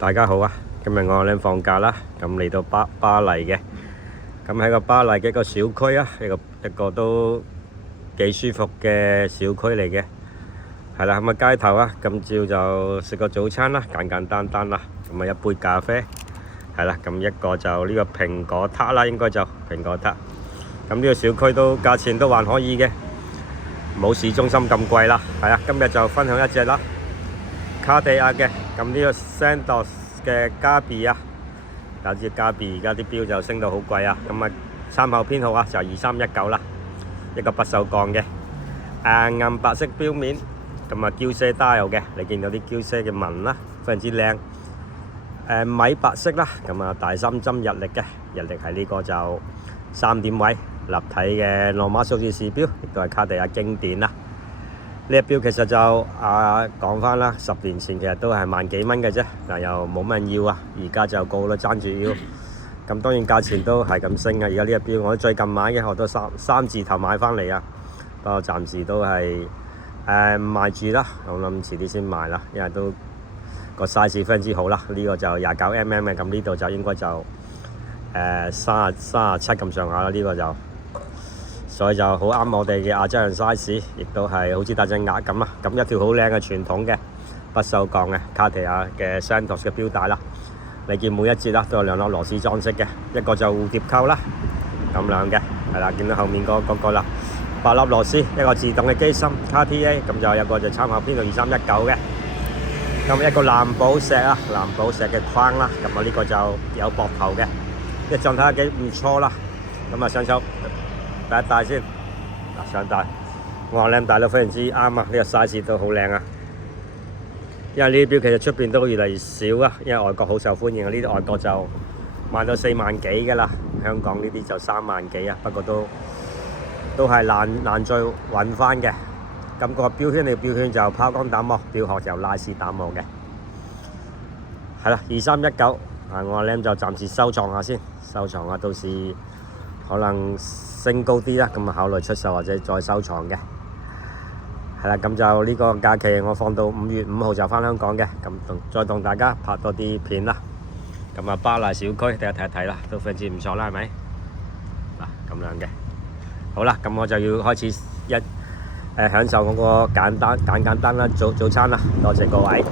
大家好啊！今日我哋放假啦，咁嚟到巴黎嘅，咁喺個巴黎嘅一個小區啊，一個都幾舒服嘅小區嚟嘅，係啦，咁啊街頭啊，今朝就食個早餐啦，簡單啦，咁啊一杯咖啡，係啦，咁一個就呢個蘋果撻啦，應該就蘋果撻，咁呢個小區都價錢都還可以嘅，冇市中心咁貴啦，係啊，今日就分享一隻啦。卡地亞嘅，咁呢個 Santos 嘅加比啊，有隻加比而家啲標就升到好貴啊，咁啊參考編號啊就2319啦，一個不鏽鋼嘅，硬白色標面，咁啊嬌奢 style 嘅，你見到啲嬌奢嘅紋啦，非常之靚，米白色啦，咁啊大三針日曆嘅，日曆係呢個就3點位立體嘅羅馬數字時標，亦都係卡地亞經典啦。呢一錶其實就講翻啦，10年前其實都係萬幾蚊嘅啫，但又冇乜人要啊，而家就個個都爭住要。咁當然價錢都係咁升啊！而家呢一錶我最近買嘅，我都三字頭買翻嚟啊，不過暫時都係唔賣住啦，我諗遲啲先賣啦，因為都個 size 非常之好啦。呢個就29mm嘅，咁呢度就應該就37咁上下啦，呢個就。所以就好啱我哋嘅亞洲人 size， 亦都係好似大隻鴨咁啊！咁一條好靚嘅傳統嘅不鏽鋼嘅卡地亞嘅 Santos 嘅錶帶啦。你見每一節啦都有2粒螺絲裝飾嘅，一個就蝴蝶扣啦，咁樣嘅係啦。見到後面嗰個啦，8粒螺絲，一個自動嘅機芯 Cartier， 咁就有個就參考編號2319嘅。咁一個藍寶石啊，藍寶石嘅框啦，咁啊呢個就有膊頭嘅，一陣睇下幾唔錯啦。咁啊上手。第一帶先，上帶，我話靚帶都非常之啱啊！呢個 size 都好靚啊，因為呢啲錶其實出邊都越嚟越少啊，因為外國好受歡迎啊，呢啲外國就賣到4萬幾㗎啦，香港呢啲就3萬幾啊，不過都係難再揾翻嘅。咁個錶圈，你錶圈就拋光打磨，錶殼就拉絲打磨嘅，係啦，2319，我話靚就暫時收藏下先，收藏下到時可能升高啲啦，咁啊考慮出售或者再收藏嘅，係啦，咁就呢個假期我放到5月5號就返香港嘅，咁再同大家拍多啲片啦。咁啊巴黎小區大家睇一睇啦，都非常之唔錯啦，係咪？嗱咁樣嘅，好啦，咁我就要開始享受嗰個簡單啦早餐啦，多謝各位。